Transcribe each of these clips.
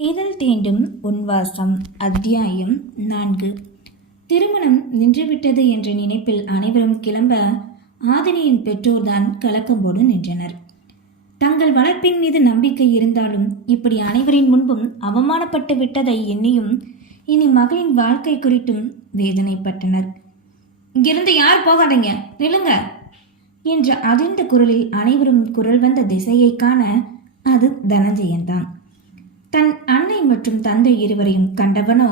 இதழ் தீண்டும் உன்வாசம் அத்தியாயம் நான்கு. திருமணம் நின்றுவிட்டது என்ற நினைப்பில் அனைவரும் கிளம்ப ஆதினியின் பெற்றோர்தான் கலக்கம்போடு நின்றனர். தங்கள் வளர்ப்பின் மீது நம்பிக்கை இருந்தாலும் இப்படி அனைவரின் முன்பும் அவமானப்பட்டு விட்டதை எண்ணியும் இனி மகளின் வாழ்க்கை குறித்தும் வேதனைப்பட்டனர். இங்கிருந்து யார் போகாதீங்க நில்லுங்க என்ற அதிர்ந்த குரலில் அனைவரும் குரல் வந்த திசையை காண அது தனஞ்சயன்தான் தன் அன்னை மற்றும் தந்தை இருவரையும் கண்டவனோ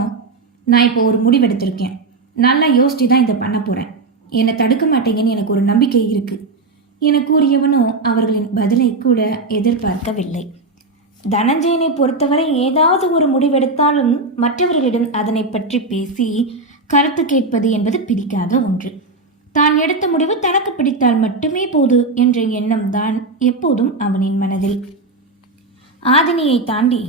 நான் இப்போ ஒரு முடிவெடுத்திருக்கேன். நல்லா யோசிச்சு தான் இதை பண்ண போறேன். என்னை தடுக்க மாட்டேங்கன்னு எனக்கு ஒரு நம்பிக்கை இருக்கு. என கூறியவனோ அவர்களின் பதிலை கூட எதிர்பார்க்கவில்லை. தனஞ்சயனை பொறுத்தவரை ஏதாவது ஒரு முடிவெடுத்தாலும் மற்றவர்களிடம் அதனை பற்றி பேசி கருத்து கேட்பது என்பது பிடிக்காத ஒன்று. தான் எடுத்த முடிவு தனக்கு பிடித்தால் மட்டுமே போது என்ற எண்ணம் தான் எப்போதும் அவனின் மனதில். ஆதினியை தாண்டி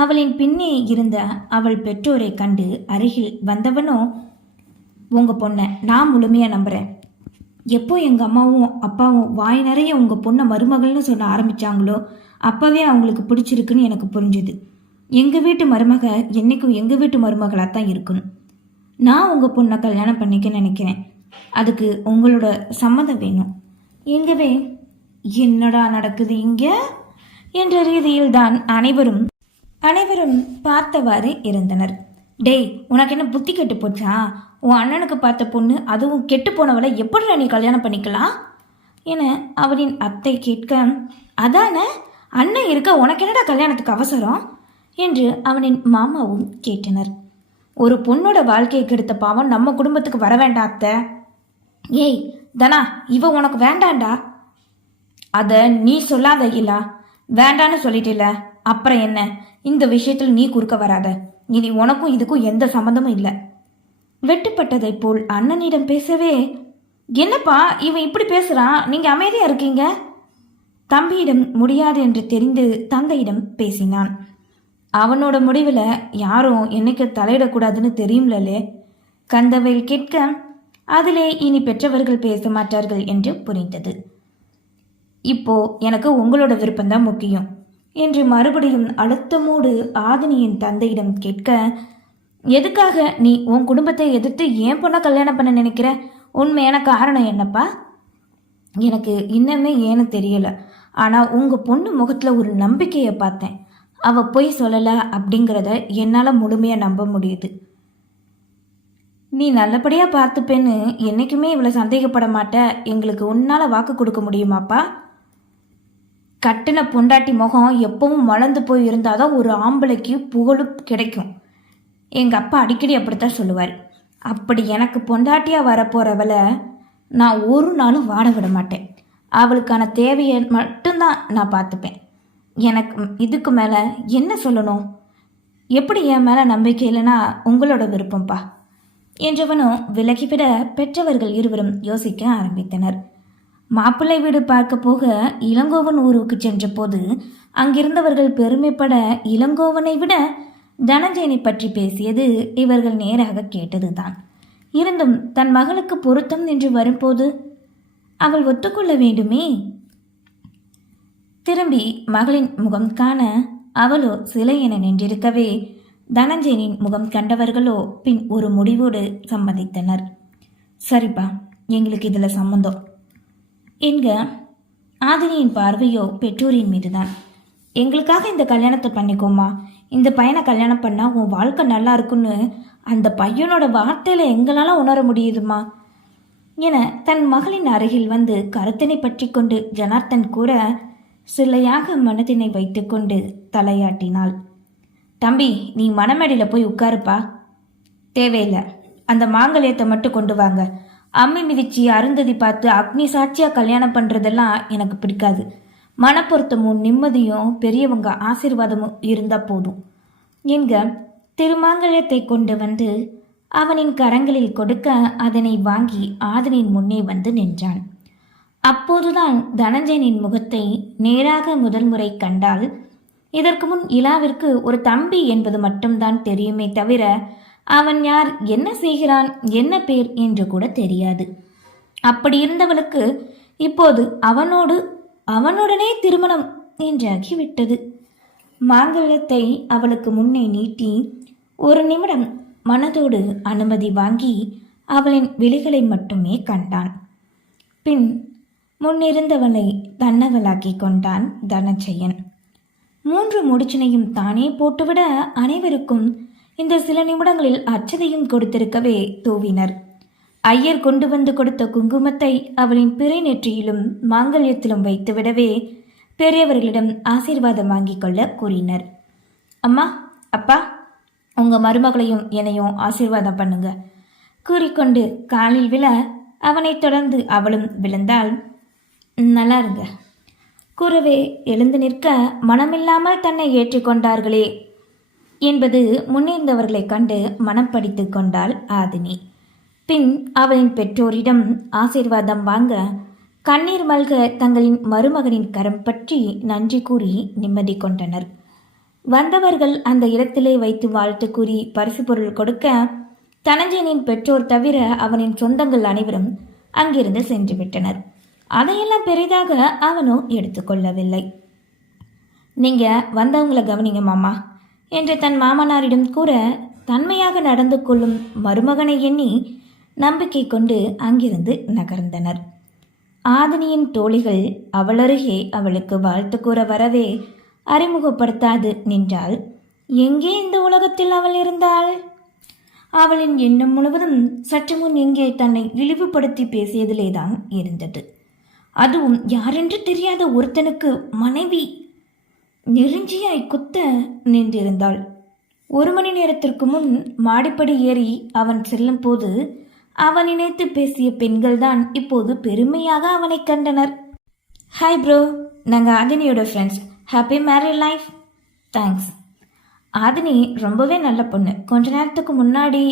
அவளின் பின்னே இருந்த அவள் பெற்றோரை கண்டு அருகில் வந்தவனோ உங்கள் பொண்ணை நான் முழுமையாக நம்புகிறேன் எப்போ எங்கள் அம்மாவும் அப்பாவும் வாய் நிறைய உங்கள் பொண்ணை மருமகள்னு சொல்ல ஆரம்பித்தாங்களோ அப்போவே அவங்களுக்கு பிடிச்சிருக்குன்னு எனக்கு புரிஞ்சுது. எங்கள் வீட்டு மருமக என்றைக்கும் எங்கள் வீட்டு மருமகளாக தான் இருக்கணும் நான் உங்கள் பொண்ணை கல்யாணம் பண்ணிக்க நினைக்கிறேன். அதுக்கு உங்களோட சம்மதம் வேணும். எங்கவே? என்னடா நடக்குது இங்கே? என்ற ரீதியில் தான் அனைவரும் அனைவரும் பார்த்தவாறு இருந்தனர். டேய் உனக்கு என்ன புத்தி கெட்டு போச்சா? உன் அண்ணனுக்கு பார்த்த பொண்ணு அதுவும் கெட்டு போனவளை எப்படிடா நீ கல்யாணம் பண்ணிக்கலாம்? என அவரின் அத்தை கேட்க அதானே? அண்ணன் இருக்க உனக்கு என்னடா கல்யாணத்துக்கு அவசரம்? என்று அவனின் மாமாவும் கேட்டனர். ஒரு பொண்ணோட வாழ்க்கையை கெடுத்த பாவம் நம்ம குடும்பத்துக்கு வர வேண்டாம் அத்தை. ஏய் தனா இவ உனக்கு வேண்டாண்டா? அதை நீ சொல்லாத இல்லா வேண்டான்னு சொல்லிட்டில்ல. அப்புறம் என்ன? இந்த விஷயத்தில் நீ குறுக்க வராத. இனி உனக்கும் இதுக்கும் எந்த சம்மந்தமும் இல்லை. வெட்டுப்பட்டதைப் போல் அண்ணனிடம் பேசவே என்னப்பா இவன் இப்படி பேசுறான்? நீங்க அமைதியா இருக்கீங்க? தம்பியிடம் முடியாது என்று தெரிந்து தந்தையிடம் பேசினான். அவனோட முடிவில் யாரும் என்னைக்கு தலையிடக்கூடாதுன்னு தெரியும்லலே. கந்தவையில் கேட்க அதிலே இனி பெற்றவர்கள் பேச மாட்டார்கள் என்று புரிந்தது. இப்போ எனக்கு உங்களோட விருப்பம்தான் முக்கியம். என்று மறுபடியும் அழுத்தமோடு ஆதினியின் தந்தையிடம் கேட்க எதுக்காக நீ உன் குடும்பத்தை எதிர்த்து ஏன் பொண்ணை கல்யாணம் பண்ண நினைக்கிற? உண்மையான காரணம் என்னப்பா? எனக்கு இன்னமே ஏன்னு தெரியல. ஆனால் உங்கள் பொண்ணு முகத்தில் ஒரு நம்பிக்கையை பார்த்தேன். அவள் பொய் சொல்லலை அப்படிங்கிறத என்னால் முழுமையாக நம்ப முடியுது. நீ நல்லபடியாக பார்த்துப்பேன்னு என்றைக்குமே இவ்வளோ சந்தேகப்பட மாட்ட. எங்களுக்கு உன்னால் வாக்கு கொடுக்க முடியுமாப்பா? கட்டின பொண்டாட்டி முகம் எப்பவும் வளர்ந்து போய் இருந்தாதான் ஒரு ஆம்பளைக்கு புகழும் கிடைக்கும். எங்கள் அப்பா அடிக்கடி அப்படித்தான் சொல்லுவார். அப்படி எனக்கு பொண்டாட்டியாக வரப்போகிறவளை நான் ஒரு நாளும் வாட விட மாட்டேன். அவளுக்கான தேவையை மட்டும்தான் நான் பார்த்துப்பேன். எனக்கு இதுக்கு மேலே என்ன சொல்லணும்? எப்படி என் மேலே நம்பிக்கை இல்லைன்னா உங்களோட விருப்பம்ப்பா என்றவனும் விலகிவிட பெற்றவர்கள் இருவரும் யோசிக்க ஆரம்பித்தனர். மாப்பிள்ளை வீடு பார்க்க போக இளங்கோவன் ஊருக்கு சென்றபோது அங்கிருந்தவர்கள் பெருமைப்பட இளங்கோவனை விட தனஞ்சயனை பற்றி பேசியது இவர்கள் நேராக கேட்டதுதான். இருந்தும் தன் மகளுக்கு பொருத்தம் என்று வரும்போது அவள் ஒத்துக்கொள்ள வேண்டுமே? திரும்பி மகளின் முகம் காண அவளோ சிலை என நின்றிருக்கவே தனஞ்சயனின் முகம் கண்டவர்களோ பின் ஒரு முடிவோடு சம்மதித்தனர். சரிப்பா எங்களுக்கு இதில் சம்மந்தம். என்க ஆதினியின் பார்வையோ பெற்றோரின் மீதுதான். எங்களுக்காக இந்த கல்யாணத்தை பண்ணிக்கோமா இந்த பையனை கல்யாணம் பண்ணால் உன் வாழ்க்கை நல்லா இருக்குன்னு அந்த பையனோட வார்த்தையில் எங்களால் உணர முடியுதுமா? என தன் மகளின் அருகில் வந்து கருத்தினை பற்றி கொண்டு ஜனார்த்தன் கூட சிலையாக மனதினை வைத்துக்கொண்டு தலையாட்டினாள். தம்பி நீ மணமேடையில் போய் உட்காருப்பா. தேவையில்லை. அந்த மாங்கல்யத்தை மட்டும் கொண்டு வாங்க. அம்மி மிதிச்சு அருந்ததி பார்த்து அக்னி சாட்சியாக கல்யாணம் பண்ணுறதெல்லாம் எனக்கு பிடிக்காது. மனப்பொருத்தமும் நிம்மதியும் பெரியவங்க ஆசீர்வாதமும் இருந்தால் போதும். என்க திருமாங்கல்யத்தை கொண்டு வந்து அவனின் கரங்களில் கொடுக்க அதனை வாங்கி ஆதனின் முன்னே வந்து நின்றான். அப்போதுதான் தனஞ்சயனின் முகத்தை நேராக முதல் முறை கண்டால் இதற்கு முன் இலாவிற்கு ஒரு தம்பி என்பது மட்டும்தான் தெரியுமே தவிர அவன் யார் என்ன செய்கிறான் என்ன பேர் என்று கூட தெரியாது. அப்படி இருந்தவளுக்கு இப்போது அவனோடு அவனுடனே திருமணம் என்றாகிவிட்டது மாங்கல்யத்தை அவளுக்கு முன்னே நீட்டி ஒரு நிமிடம் மனதோடு அனுமதி வாங்கி அவளின் விழிகளை மட்டுமே கண்டான். பின் முன்னிருந்தவளை தன்னவளாக்கி கொண்டான் தனஞ்சயன் மூன்று முடிச்சினையும் தானே போட்டுவிட அனைவருக்கும் இந்த சில நிமிடங்களில் அச்சதையும் கொடுத்திருக்கவே தூவினர். ஐயர் கொண்டு வந்து கொடுத்த குங்குமத்தை அவளின் பிறை நெற்றியிலும் மாங்கல்யத்திலும் வைத்துவிடவே பெரியவர்களிடம் ஆசீர்வாதம் வாங்கிக் கொள்ள கூறினர். அம்மா அப்பா உங்க மருமகளையும் என்னையும் ஆசீர்வாதம் பண்ணுங்க. கூறிக்கொண்டு காலில் விழ அவனைத் தொடர்ந்து அவளும் விழுந்தாள். நல்லா இருங்க கூறவே எழுந்து நிற்க மனமில்லாமல் தன்னை ஏற்றிக்கொண்டார்களே என்பது முன்னிருந்தவர்களை கண்டு மனம் படித்து கொண்டாள் ஆதினி. பின் அவளின் பெற்றோரிடம் ஆசீர்வாதம் வாங்க கண்ணீர் மல்க தங்களின் மருமகனின் கரம் பற்றி நன்றி கூறி நிம்மதி கொண்டனர். வந்தவர்கள் அந்த இடத்திலே வைத்து வாழ்த்து கூறி பரிசு பொருள் கொடுக்க தனஞ்சயனின் பெற்றோர் தவிர அவனின் சொந்தங்கள் அனைவரும் அங்கிருந்து சென்று விட்டனர் அதையெல்லாம் பெரிதாக அவனும் எடுத்துக்கொள்ளவில்லை நீங்க வந்தவங்களை கவனிங்க மாமா என்று தன் மாமனாரிடம் கூற தன்மையாக நடந்து கொள்ளும் மருமகனை எண்ணி நம்பிக்கை கொண்டு அங்கிருந்து நகர்ந்தனர். ஆதினியின் தோழிகள் அவளருகே அவளுக்கு வாழ்த்து கூற வரவே அறிமுகப்படுத்தாது நின்றாள். எங்கே இந்த உலகத்தில் அவள் இருந்தாள்? அவளின் எண்ணம் முழுவதும் சற்று முன் எங்கே தன்னை இழிவுபடுத்தி பேசியதிலேதான் இருந்தது. அதுவும் யாரென்று தெரியாத ஒருத்தனுக்கு மனைவி நெருஞ்சியாய் குத்த நின்றிருந்தாள். ஒரு மணி நேரத்திற்கு முன் மாடிப்படி ஏறி அவன் செல்லும் போது அவன் நினைத்து பேசிய பெண்கள்தான் இப்போது பெருமையாக அவனை கண்டனர். ஹாய் ப்ரோ நாங்கள் ஆதினியோட friends happy married life thanks Aadhini ரொம்பவே நல்ல பொண்ணு. கொஞ்ச நேரத்துக்கு முன்னாடி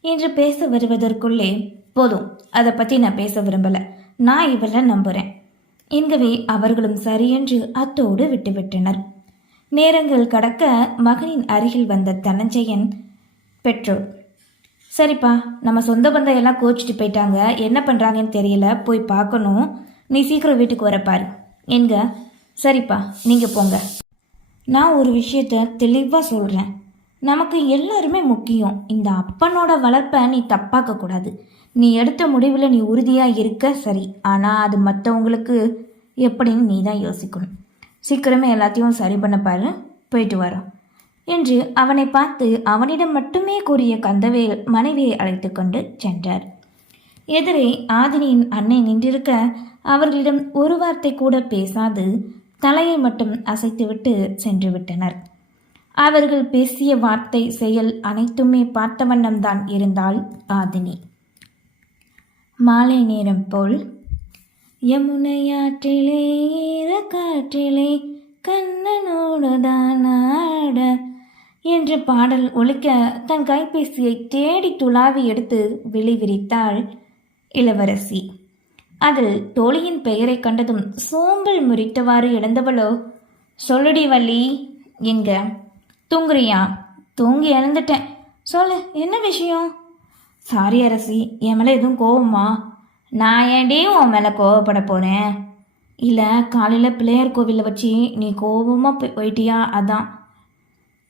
என்று பேச வருவதற்குள்ளே போதும் அதை பற்றி நான் பேச விரும்பலை. நான் இவளை நம்புகிறேன் என்கவே அவர்களும் சரியென்று அத்தோடு விட்டுவிட்டனர். நேரங்கள் கடக்க மகனின் அருகில் வந்த தனஞ்சயன் பெற்றோர் சரிப்பா நம்ம சொந்த பந்தம் எல்லாம் கோச்சிட்டு போயிட்டாங்க. என்ன பண்ணுறாங்கன்னு தெரியல. போய் பார்க்கணும். நீ சீக்கிரம் வீட்டுக்கு வரப்பாரு எங்க? சரிப்பா நீங்கள் போங்க. நான் ஒரு விஷயத்த தெளிவாக சொல்கிறேன் நமக்கு எல்லாருமே முக்கியம். இந்த அப்பனோட வளர்ப்பை நீ தப்பாக்க கூடாது. நீ எடுத்த முடிவில் நீ உறுதியாக இருக்க சரி. ஆனால் அது மற்றவங்களுக்கு எப்படின்னு நீ தான் யோசிக்கணும். சீக்கிரமே எல்லாத்தையும் சரி பண்ண பாரு. போயிட்டு வரோம் என்று அவனை பார்த்து அவனிடம் மட்டுமே கூறிய கந்தவேல் மனைவியை அழைத்து கொண்டு சென்றார். எதிரே ஆதினியின் அன்னை நின்றிருக்க அவர்களிடம் ஒரு வார்த்தை கூட பேசாது தலையை மட்டும் அசைத்துவிட்டு சென்று விட்டனர். அவர்கள் பேசிய வார்த்தை செயல் அனைத்துமே பார்த்த வண்ணம்தான் இருந்தால் ஆதினி. மாலை நேரம் போல் யமுனையாற்றிலே ஈரக்காற்றிலே கண்ணனோடு தானாட என்று பாடல் ஒழிக்க தன் கைபேசியை தேடி துளாவி எடுத்து விழிவிரித்தாள் இளவரசி. அதில் தோழியின் பெயரை கண்டதும் சோம்பல் முறித்தவாறு எழுந்தவளோ சொல்லுடி வள்ளி எங்க? தூங்குறியா? தூங்கி எழுந்துட்டேன். சொல்லு என்ன விஷயம்? சாரி அரசி. என் மேலே எதுவும் கோவமா? நான் ஏன்டி உன் மேலே கோவப்பட போகிறேன் இல்லை காலையில் பிள்ளையார் கோவிலில் வச்சு நீ கோவமாக போயிட்டியா? அதான்.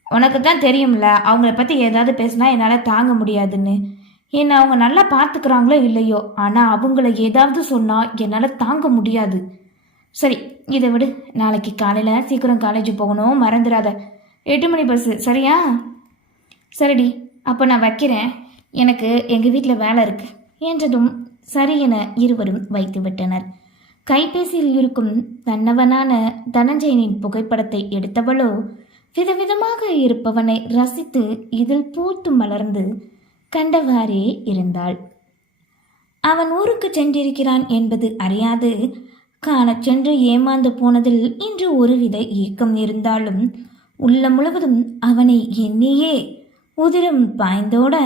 உனக்கு தான் தெரியும்ல அவங்கள பற்றி ஏதாவது பேசினா என்னால் தாங்க முடியாதுன்னு. என்னை அவங்க நல்லா பார்த்துக்கிறாங்களோ இல்லையோ? ஆனால் அவங்கள ஏதாவது சொன்னால் என்னால் தாங்க முடியாது. சரி இதை விடு. நாளைக்கு காலையில் சீக்கிரம் காலேஜ் போகணும். மறந்துடாத. எட்டு மணி பஸ்ஸு சரியா? சரிடி அப்போ நான் வைக்கிறேன். எனக்கு எங்கள் வீட்டில் வேலை இருக்கு என்றதும் சரி என இருவரும் வைத்து விட்டனர். கைபேசியில் இருக்கும் தன்னவனான தனஞ்சயனின் புகைப்படத்தை எடுத்தவளோ விதவிதமாக இருப்பவனை ரசித்து இதில் பூத்து மலர்ந்து கண்டவாறே இருந்தாள். அவன் ஊருக்கு சென்றிருக்கிறான் என்பது அறியாது. காணச் சென்று ஏமாந்து போனதில் இன்று ஒருவித ஏக்கம் இருந்தாலும் உள்ளம் முழுவதும் அவனை எண்ணியே உதிரம் பாய்ந்தோட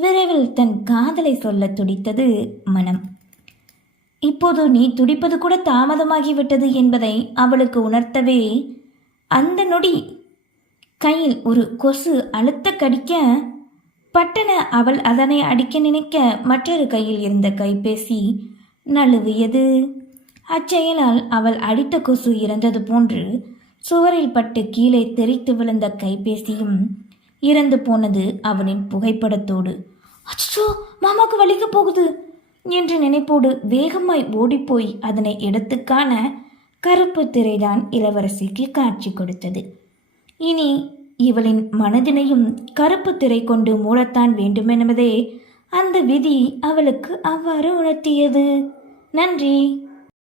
விரைவில் தன் காதலை சொல்ல துடித்தது மனம். இப்போது நீ துடிப்பது கூட தாமதமாகிவிட்டது என்பதை அவளுக்கு உணர்த்தவே அந்த நொடி கையில் ஒரு கொசு அழுத்த கடிக்க பட்டன அவள் அதனை அடிக்க நினைக்க மற்றொரு கையில் இருந்த கைபேசி நழுவியது. அச்செயலால் அவள் அடித்த கொசு இறந்தது போன்று சுவரில் பட்டு கீழே தெரித்து விழுந்த கைபேசியும் இறந்து போனது அவனின் புகைப்படத்தோடு. அச்சோ மாமாவுக்கு வலிக்க போகுது என்ற நினைப்போடு வேகமாய் ஓடிப்போய் அதனை எடுத்துக்கான கருப்பு திரைதான் இளவரசிக்கு காட்சி கொடுத்தது. இனி இவளின் மனதினையும் கருப்பு திரை கொண்டு மூடத்தான் வேண்டுமென்பதே அந்த விதி அவளுக்கு அவ்வாறு உணர்த்தியது. நன்றி.